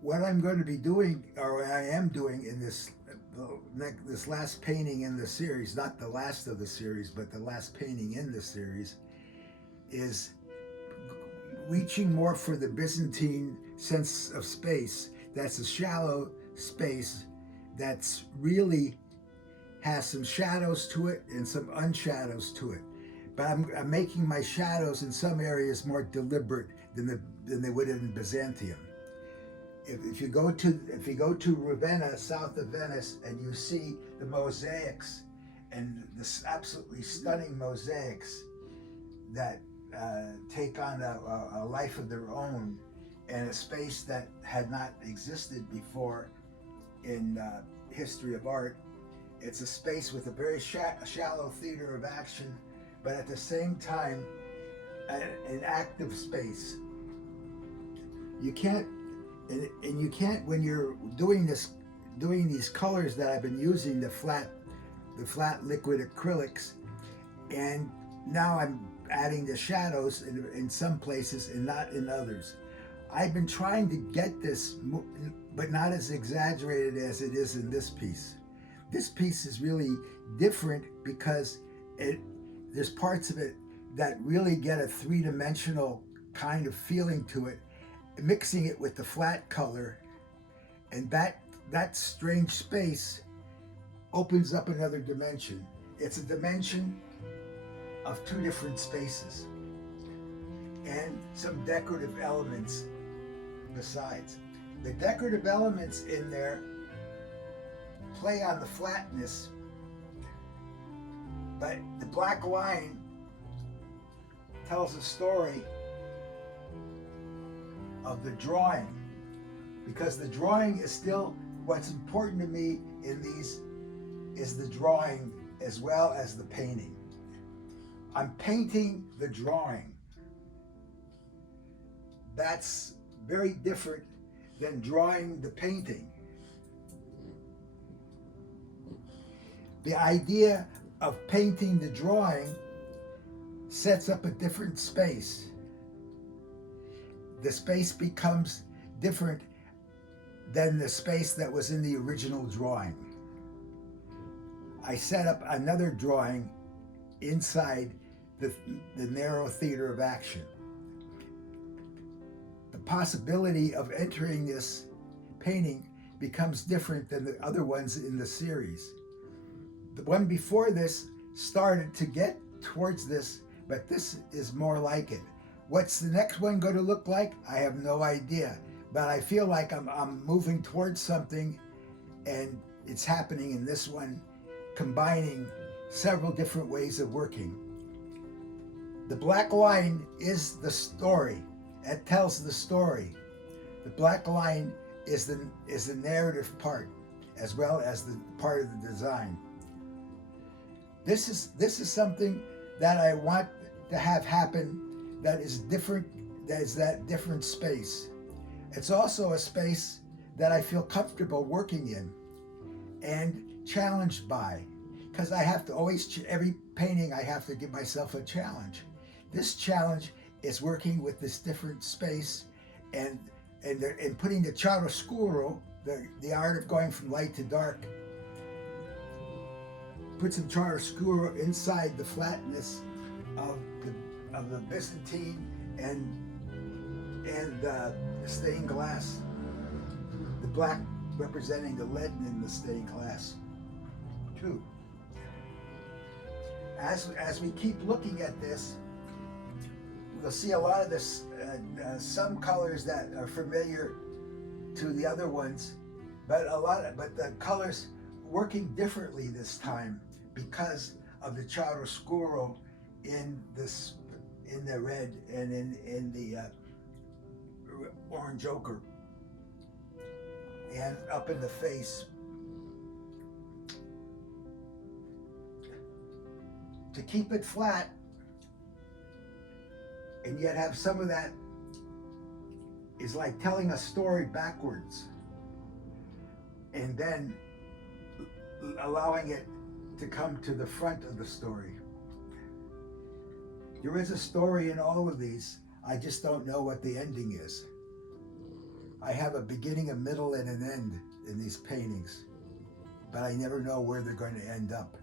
what I'm going to be doing, or what I am doing in this last painting in the series, not the last of the series, but the last painting in the series, is reaching more for the Byzantine sense of space. That's a shallow space that's really has some shadows to it and some unshadows to it. But I'm making my shadows in some areas more deliberate than they would in Byzantium. If you go to Ravenna, south of Venice, and you see the mosaics and this absolutely stunning mosaics that take on a life of their own and a space that had not existed before in history of art. It's a space with a very shallow theater of action, but at the same time, an active space. You can't, and you can't when you're doing these colors that I've been using, the flat liquid acrylics, and now I'm adding the shadows in some places and not in others. I've been trying to get this, but not as exaggerated as it is in this piece. This piece is really different because there's parts of it that really get a three-dimensional kind of feeling to it, mixing it with the flat color, and that strange space opens up another dimension. It's a dimension of two different spaces and some decorative elements besides. The decorative elements in there play on the flatness, but the black line tells a story of the drawing, because the drawing is still what's important to me in these is the drawing as well as the painting. I'm painting the drawing. That's very different than drawing the painting. The idea of painting the drawing sets up a different space. The space becomes different than the space that was in the original drawing. I set up another drawing inside the narrow theater of action. The possibility of entering this painting becomes different than the other ones in the series. The one before this started to get towards this, but this is more like it. What's the next one going to look like? I have no idea, but I feel like I'm moving towards something, and it's happening in this one, combining several different ways of working. The black line is the story. It tells the story. The black line is the narrative part, as well as the part of the design. This is something that I want to have happen that is different, that is that different space. It's also a space that I feel comfortable working in and challenged by, because I have to always, every painting I have to give myself a challenge. This challenge is working with this different space and putting the chiaroscuro, the art of going from light to dark, put some chiaroscuro inside the flatness of the Byzantine and the stained glass. The black representing the lead in the stained glass too. As we keep looking at this, we'll see a lot of this, some colors that are familiar to the other ones, but the colors working differently this time because of the chiaroscuro in the red and in the orange ochre and up in the face. To keep it flat and yet have some of that is like telling a story backwards and then allowing it to come to the front of the story. There is a story in all of these. I just don't know what the ending is. I have a beginning, a middle, and an end in these paintings, but I never know where they're going to end up.